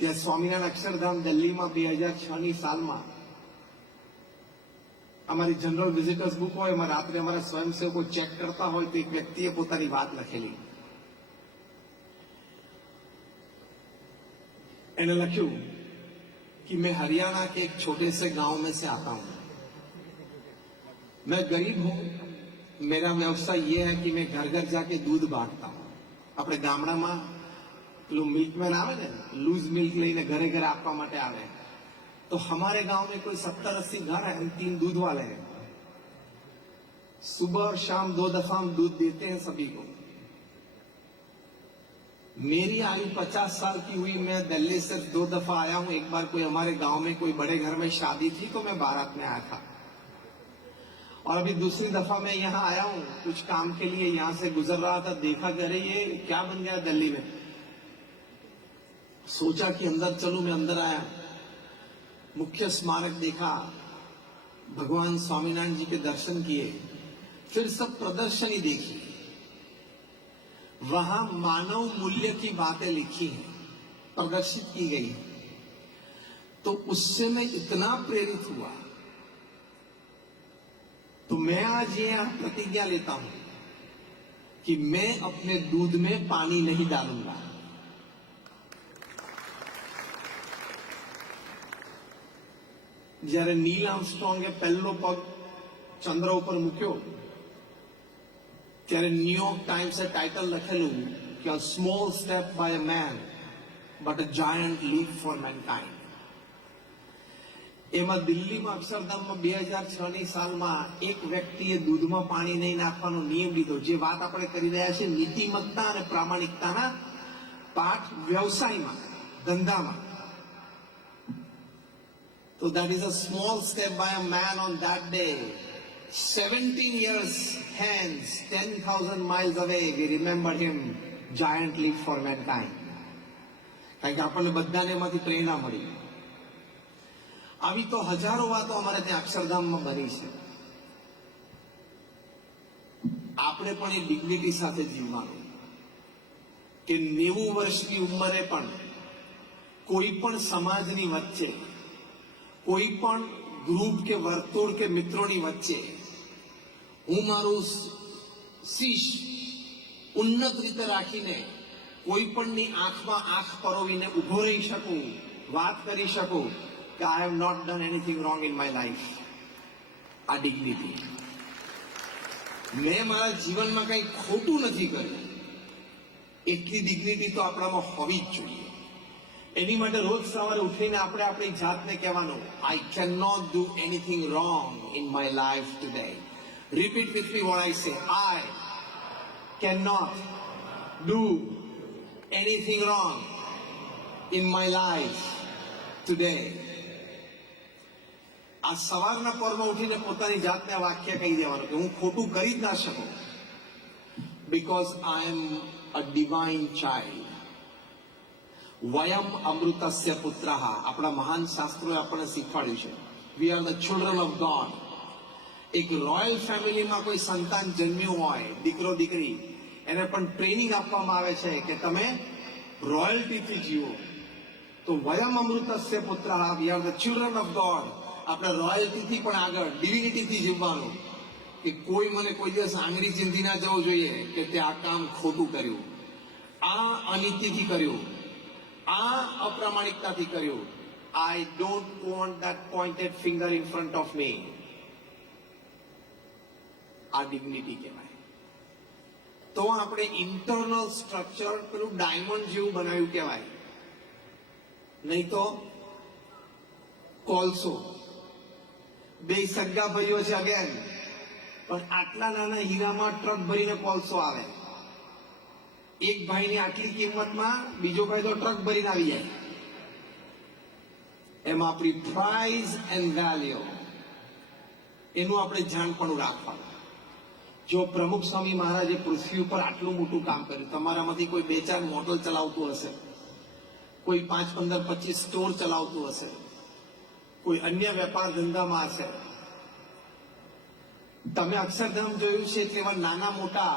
ત્યાં સ્વામિનારાયણ અક્ષરધામ દિલ્હીમાં 2006ની સાલમાં અમારી જનરલ વિઝિટર્સ બુક હોય, એમાં રાત્રે અમારા સ્વયંસેવકો ચેક કરતા હોય તો એક વ્યક્તિએ પોતાની વાત લખેલી. એને લખ્યું कि मैं हरियाणा के एक छोटे से गांव में से आता हूं. मैं गरीब हूं. मेरा व्यवसाय ये है कि मैं घर घर जाके दूध बांटता हूं. अपने गामडाમાં પેલું મિલ્કમેન આવે ને, લૂઝ મિલ્ક લઈને ઘરે ઘરે આપવા માટે આવે. तो हमारे गांव में कोई 70-80 घर है, हम 3 दूध वाले हैं. सुबह और शाम 2 दफा हम दूध देते हैं सभी को. मेरी आयु 50 साल की हुई. मैं दिल्ली से 2 दफा आया हूं. एक बार कोई हमारे गांव में कोई बड़े घर में शादी थी तो मैं बारात में आया था, और अभी दूसरी दफा मैं यहाँ आया हूं कुछ काम के लिए. यहाँ से गुजर रहा था, देखा कि अरे ये क्या बन गया दिल्ली में. सोचा कि अंदर चलूं. मैं अंदर आया, मुख्य स्मारक देखा, भगवान स्वामीनारायण जी के दर्शन किए, फिर सब प्रदर्शनी देखी. वहां मानव मूल्य की बातें लिखी हैं, प्रदर्शित की गई. तो उससे मैं इतना प्रेरित हुआ, तो मैं आज यह प्रतिज्ञा लेता हूं कि मैं अपने दूध में पानी नहीं डालूंगा. જ્યારે નીલ આર્મસ્ટ્રોંગે પહેલો પગ ચંદ્ર ઉપર મૂક્યો ત્યારે ન્યુયોર્ક ટાઈમ્સે ટાઇટલ લખેલું કે a small step by a man but a giant leap for mankind. એમાં દિલ્હીમાં અક્ષરધામમાં 2006ની સાલમાં એક વ્યક્તિએ દૂધમાં પાણી નહીં નાખવાનો નિયમ લીધો. જે વાત આપણે કરી રહ્યા છીએ નીતિમત્તા અને પ્રામાણિકતાના પાઠ વ્યવસાયમાં, ધંધામાં. So that is a small step by a man on that day. 17 years hence, 10,000 miles away, we remember him, giant leap for mankind. કારણ કે આપણને બધાને એમાંથી પ્રેરણા મળી. આવી તો હજારો વાતો અમારે ત્યાં અક્ષરધામમાં બની છે. આપણે પણ એ ડિગ્નિટી સાથે જીવવાનું કે 90 વર્ષની ઉંમરે પણ કોઈ પણ સમાજની વચ્ચે, કોઈ પણ ગ્રુપ કે વર્તુળ કે મિત્રોની વચ્ચે હું મારું શીશ ઉન્નત રીતે રાખીને કોઈ પણની આંખમાં આંખ પરોવીને ઉભો રહી શકું, વાત કરી શકું કે I have not done anything wrong in my life. આ ડિગ્નિટી. મેં મારા જીવનમાં કંઈ ખોટું નથી કર્યું, એટલી ડિગ્નિટી તો આપણામાં હોવી જ જોઈએ. એની માટે રોજ સવારે ઉઠીને આપણે આપણી જાતને કહેવાનું, I can not do anything wrong in my life today. Repeat with me what I say. I can not do anything wrong in my life today. આ સવારના પરમાં ઉઠીને પોતાની જાતને વાક્ય કહી દેવાનું કે હું ખોટું કરી જ ના શકું, because I am a divine child. વયમ અમૃતસ્ય પુત્રઃ. આપણા મહાન શાસ્ત્રોએ આપણને શીખવાડ્યું છે, we are the children of God. એક રોયલ ફેમિલીમાં કોઈ સંતાન જન્મ્યું હોય, દીકરો દીકરી, એને પણ ટ્રેનિંગ આપવામાં આવે છે કે તમે રોયલ્ટીથી જીવો. તો વયમ અમૃતસ્ય પુત્રઃ, we are the children of God. આપણે રોયલ્ટીથી પણ આગળ ડિવિનિટીથી જીવવાનું કે કોઈ મને કોઈ દિવસ આંગળી ચીંધી ના જવું જોઈએ કે તે આ કામ ખોટું કર્યું, આ અનીતિથી કર્યું, આ અપ્રામાણિકતાથી કર્યું. I don't want that pointed finger in front of me. આ ડિગ્નિટી કહેવાય. તો આપણે ઇન્ટરનલ સ્ટ્રક્ચર પેલું ડાયમંડ જેવું બનાવ્યું કહેવાય. નહીં તો કોલસો. બે સગા ભાઈઓ છે અગેન, પણ આટલા નાના હીરામાં ટ્રક ભરીને કોલસો આવે. એક ભાઈની આટલી કિંમતમાં બીજો ભાઈ તો ટ્રક ભરીને આવી જાય. એમાં આપણી પ્રાઇઝ એન્ડ વેલ્યુ, એનું આપણે જાણપણું રાખવાનું. જો પ્રમુખ સ્વામી મહારાજે પૃથ્વી ઉપર આટલું મોટું કામ કર્યું, તમારામાંથી કોઈ 2-4 મોટલ ચલાવતું હશે, કોઈ 5, 15, 25 સ્ટોર ચલાવતું હશે, કોઈ અન્ય વેપાર ધંધામાં હશે. તમે અક્ષરધામ જોયું છે કે એવા નાના મોટા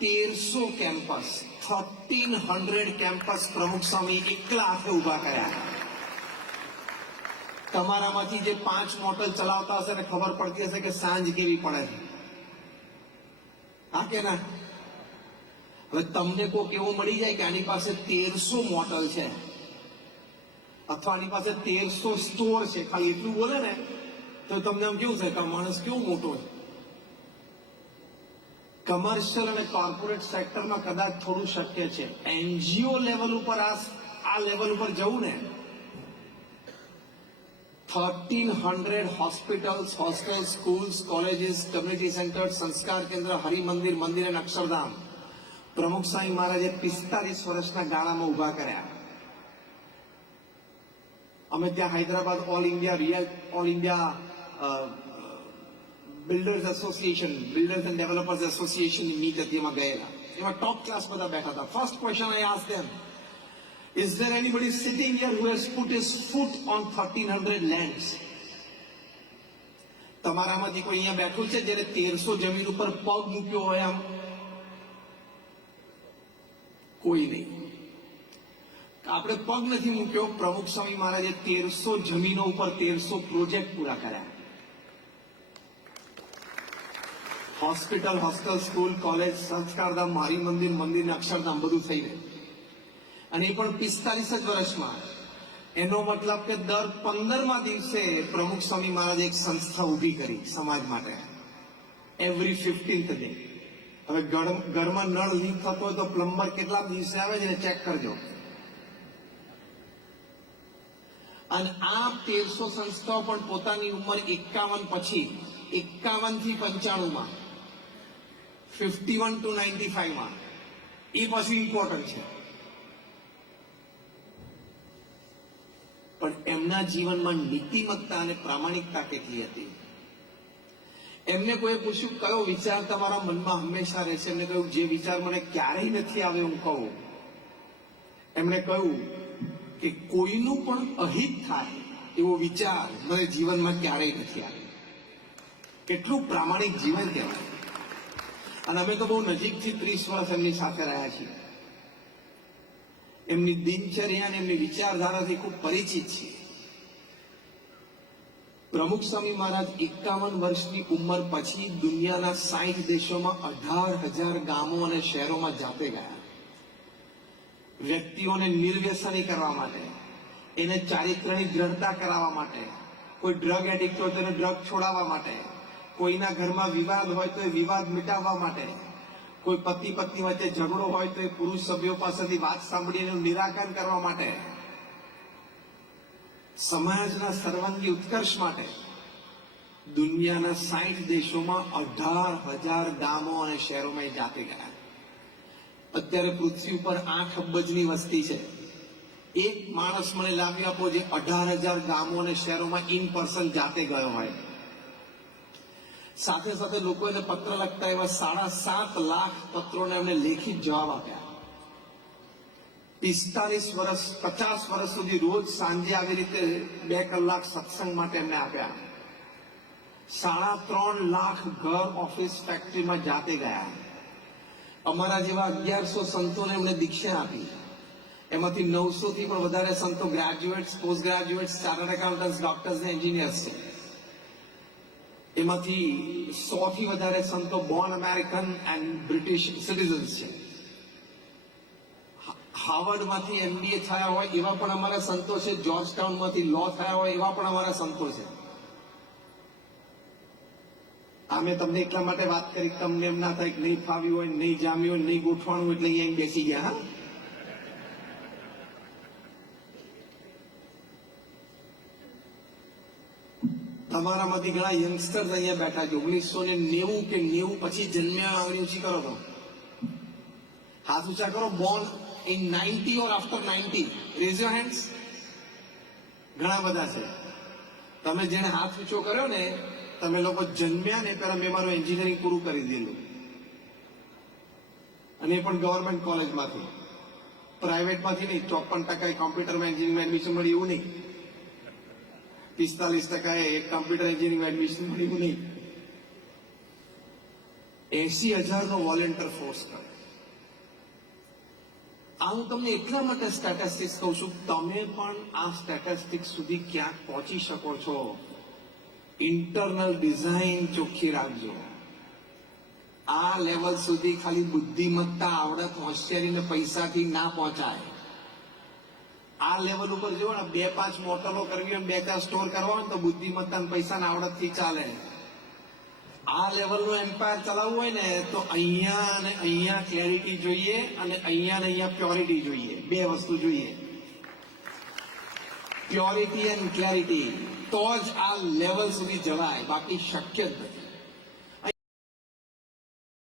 1300 કેમ્પસ, 1300 કેમ્પસ પ્રમુખ સ્વામી એકલા હાથે ઉભા કર્યા. તમારામાંથી જે 5 મોટલ ચલાવતા હશે ને ખબર પડતી હશે કે સાંજ કેવી પડે છે. હા કે ના? હવે તમને કોઈક એવું મળી જાય કે આની પાસે 1300 મોટલ છે અથવા આની પાસે 1300 સ્ટોર છે, ખાલી એટલું બોલે ને તો તમને આમ કેવું છે કે આ માણસ કેવો મોટો છે. કમર્શિયલ અને કોર્પોરેટ સેક્ટરમાં કદાચ થોડું શક્ય છે. એનજીઓ લેવલ ઉપર આ લેવલ ઉપર જવું ને, 1300 hospitals, hostel, schools, colleges, community centre, સંસ્કાર કેન્દ્ર, હરિમંદિર, મંદિર અને અક્ષરધામ પ્રમુખ સ્વામી મહારાજે 45 વર્ષના ગાળામાં ઉભા કર્યા. અમે ત્યાં Hyderabad all India builders association, builders and developers association meet હતી, એમાં ગયેલા. એમાં ટોપ ક્લાસ બધા બેઠા હતા. First question I asked them, is there anybody sitting here who has put his foot on 1300 lands? તમારામાંથી કોઈ અહીંયા બેઠું છે જેને 1300 જમીન ઉપર પગ મૂક્યો હોય? આમ કોઈ નહીં. આપણે પગ નથી મૂક્યો. પ્રમુખ સ્વામી મહારાજે 1300 જમીનો ઉપર 1300 પ્રોજેક્ટ પૂરા કર્યા. Hospital, hostel, school, college, Sanskardham, મારી મંદિર, મંદિર ને અક્ષરધામ બધું થઈ ગયું. અને એ પણ 45 જ વર્ષમાં. એનો મતલબ કે દર 15મા દિવસે પ્રમુખ સ્વામી મહારાજે એક સંસ્થા ઊભી કરી સમાજ માટે, એવરી 15th ડે. હવે ઘરમાં નળ લીક થતો હોય તો પ્લમ્બર કેટલા દિવસે આવે છે ચેક કરજો. અને આ 1300 સંસ્થાઓ પણ પોતાની ઉંમર 51 પછી, 51 થી 95માં, 51 to 95માં, એ પછી ઇમ્પોર્ટન્ટ છે. પણ એમના જીવનમાં નીતિમત્તા અને પ્રામાણિકતા કેટલી હતી. એમને કોઈ પૂછ્યું કયો વિચાર તમારા મનમાં હંમેશા રહેશે? એમને કહ્યું જે વિચાર મને ક્યારેય નથી આવ્યો હું કહું. એમણે કહ્યું કે કોઈનું પણ અહિત થાય એવો વિચાર મને જીવનમાં ક્યારેય નથી આવ્યો. કેટલું પ્રામાણિક જીવન કહેવાય. અને અમે તો બહુ નજીકથી 30 વર્ષ એમની સાથે રહ્યા છીએ. એમની દિનચર્યા અને એમની વિચારધારાથી ખૂબ પરિચિત છીએ. પ્રમુખ સ્વામી મહારાજ 51 વર્ષની ઉંમર પછી દુનિયાના 60 દેશોમાં 18,000 ગામો અને શહેરોમાં જાતે ગયા. વ્યક્તિઓને નિર્વ્યસની કરવા માટે, એને ચારિત્રની દ્રઢતા કરાવવા માટે, કોઈ ડ્રગ એડિક્ટ હોય તો એને ડ્રગ છોડાવવા માટે, કોઈના ઘરમાં વિવાદ હોય તો એ વિવાદ મિટાવવા માટે, કોઈ પતિ પત્ની વચ્ચે ઝઘડો હોય તો એ પુરુષ સભ્યો પાસેથી વાત સાંભળીને નિરાકરણ કરવા માટે, સમાજના સર્વાંગી ઉત્કર્ષ માટે દુનિયાના 60 દેશોમાં 18,000 ગામો અને શહેરોમાં જાતે ગયા. અત્યારે પૃથ્વી ઉપર 8 અબજની વસ્તી છે. એક માણસ મને લાવી આપો જે 18,000 ગામો અને શહેરોમાં ઇન પર્સન જાતે ગયો હોય. સાથે સાથે લોકો એને પત્ર લખતા એવા 7.5 લાખ પત્રોને એમને લેખિત જવાબ આપ્યા. 45 વર્ષ 50 વર્ષ સુધી રોજ સાંજે આવી રીતે 2 કલાક સત્સંગ માટે એમને આપ્યા. 3.5 લાખ ઘર, ઓફિસ, ફેક્ટરીમાં જાતે ગયા. અમારા જેવા 1100 સંતોને એમને દીક્ષા આપી. એમાંથી 900 થી પણ વધારે સંતો graduates, post graduates, chartered accountants, doctors ને એન્જિનિયર્સ છે. એમાંથી 100 થી વધારે સંતો Born American and British citizens છે. હાર્વર્ડમાંથી MBA થયા હોય એવા પણ અમારા સંતો છે. જોર્જ ટાઉનમાંથી લો થયા હોય એવા પણ અમારા સંતો છે. આ મેં તમને એટલા માટે વાત કરી તમને એમ ના થાય કે નહીં ફાવ્યું હોય, નહીં જામ્યું હોય, નહીં ગોઠવાનું એટલે અહીંયા બેસી ગયા. હા, તમારામાંથી ઘણા યંગસ્ટર્સ અહીંયા બેઠા છે. 1990 કે 90 પછી જન્મ્યા. આવડી ઊંચી કરો તો હાથ ઊંચા કરો. Born in 90 or after 90, raise your hands. ઘણા બધા છે. તમે જેને હાથ ઊંચો કર્યો ને, તમે લોકો જન્મ્યા ને પહેલા મેં મારું એન્જિનિયરિંગ પૂરું કરી દીધું, અને એ પણ ગવર્મેન્ટ કોલેજમાંથી, પ્રાઇવેટમાંથી નહીં. 54% કોમ્પ્યુટરમાં એન્જિનિયરિંગ એડમિશન મળી એવું નહીં. 45% એક કમ્પ્યુટર એન્જિનિયરિંગ એડમિશન મળી એવું નહીં. 80,000 નો વોલેન્ટિયર ફોર્સ કરે. આ હું તમને એટલા માટે સ્ટેટિસ્ટિક્સ કહું છું, તમે પણ આ સ્ટેટિસ્ટિક્સ સુધી ક્યાંક પહોંચી શકો છો. ઇન્ટરનલ ડિઝાઇન ચોખ્ખી રાખજો. આ લેવલ સુધી ખાલી બુદ્ધિમત્તા, આવડત, હોશિયારી ને પૈસાથી ના પહોંચાય. આ લેવલ ઉપર જો ને 2-5 બોટલો કરવી હોય, 2-4 સ્ટોર કરવા હોય ને તો બુદ્ધિમત્તા ને પૈસા ને આવડત થી ચાલે. આ લેવલનો એમ્પાયર ચલાવવું હોય ને તો અહીંયા અને અહીંયા ક્લેરિટી જોઈએ અને અહીંયા પ્યોરિટી જોઈએ. 2 વસ્તુ જોઈએ, પ્યોરિટી એન્ડ ક્લેરિટી. તો જ આ લેવલ સુધી જવાય, બાકી શક્ય જ નથી.